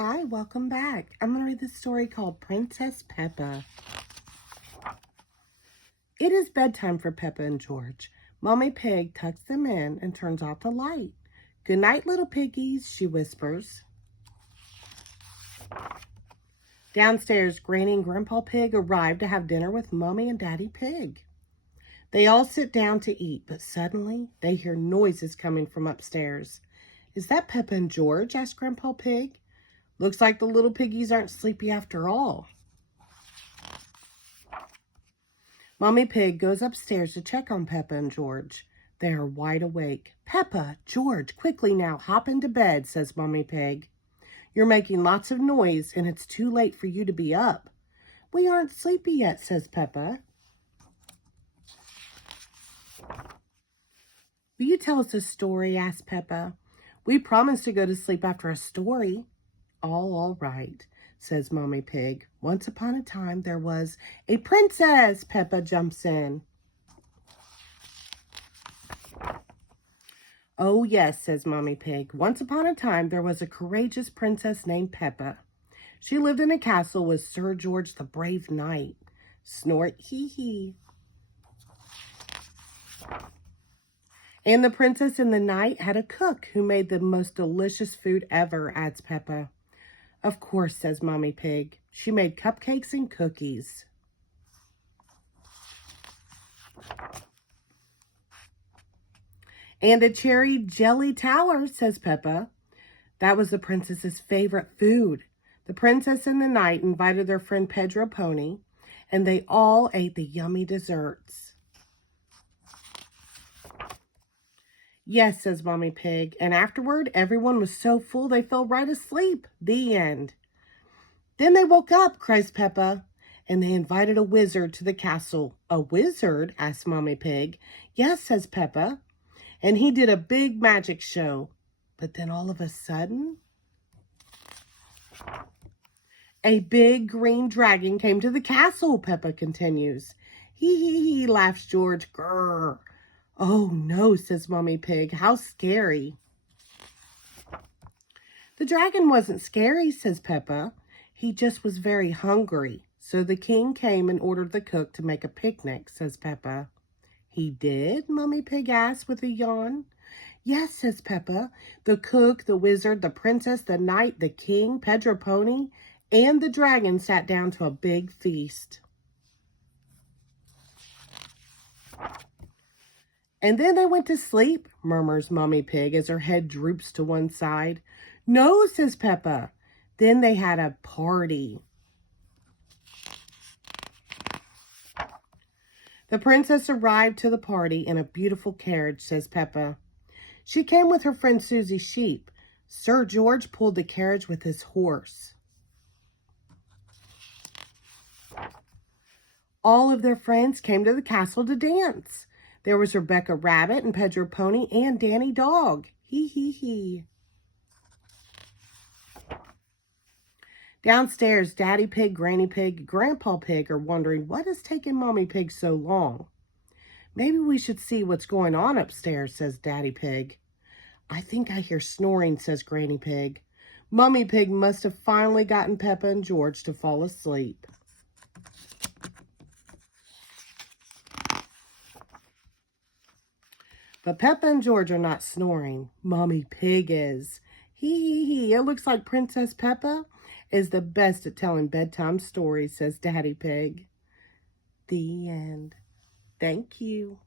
Hi, welcome back. I'm going to read this story called Princess Peppa. It is bedtime for Peppa and George. Mommy Pig tucks them in and turns off the light. Good night, little piggies, she whispers. Downstairs, Granny and Grandpa Pig arrive to have dinner with Mommy and Daddy Pig. They all sit down to eat, but suddenly they hear noises coming from upstairs. Is that Peppa and George? Asked Grandpa Pig. Looks like the little piggies aren't sleepy after all. Mommy Pig goes upstairs to check on Peppa and George. They are wide awake. Peppa, George, quickly now, hop into bed, says Mommy Pig. You're making lots of noise and it's too late for you to be up. We aren't sleepy yet, says Peppa. Will you tell us a story? Asked Peppa. We promised to go to sleep after a story. All right, says Mommy Pig. Once upon a time, there was a princess. Peppa jumps in. Oh, yes, says Mommy Pig. Once upon a time, there was a courageous princess named Peppa. She lived in a castle with Sir George the Brave Knight. Snort, hee. And the princess and the knight had a cook who made the most delicious food ever, adds Peppa. Of course, says Mommy Pig. She made cupcakes and cookies. And a cherry jelly tower, says Peppa. That was the princess's favorite food. The princess and the knight invited their friend Pedro Pony, and they all ate the yummy desserts. Yes, says Mommy Pig, and afterward, everyone was so full they fell right asleep. The end. Then they woke up, cries Peppa, and they invited a wizard to the castle. A wizard? Asked Mommy Pig. Yes, says Peppa, and he did a big magic show. But then all of a sudden, a big green dragon came to the castle, Peppa continues. Hee, laughs George. Grrr. Oh no, says Mommy Pig. How scary. The dragon wasn't scary, says Peppa. He just was very hungry. So the king came and ordered the cook to make a picnic, says Peppa. He did? Mommy Pig asked with a yawn. Yes, says Peppa. The cook, the wizard, the princess, the knight, the king, Pedro Pony, and the dragon sat down to a big feast. And then they went to sleep, murmurs Mommy Pig as her head droops to one side. No, says Peppa. Then they had a party. The princess arrived to the party in a beautiful carriage, says Peppa. She came with her friend Susie Sheep. Sir George pulled the carriage with his horse. All of their friends came to the castle to dance. There was Rebecca Rabbit and Pedro Pony and Danny Dog. Hee. Downstairs, Daddy Pig, Granny Pig, Grandpa Pig are wondering what is taking Mommy Pig so long. Maybe we should see what's going on upstairs, says Daddy Pig. I think I hear snoring, says Granny Pig. Mommy Pig must have finally gotten Peppa and George to fall asleep. But Peppa and George are not snoring. Mommy Pig is. Hee. It looks like Princess Peppa is the best at telling bedtime stories, says Daddy Pig. The end. Thank you.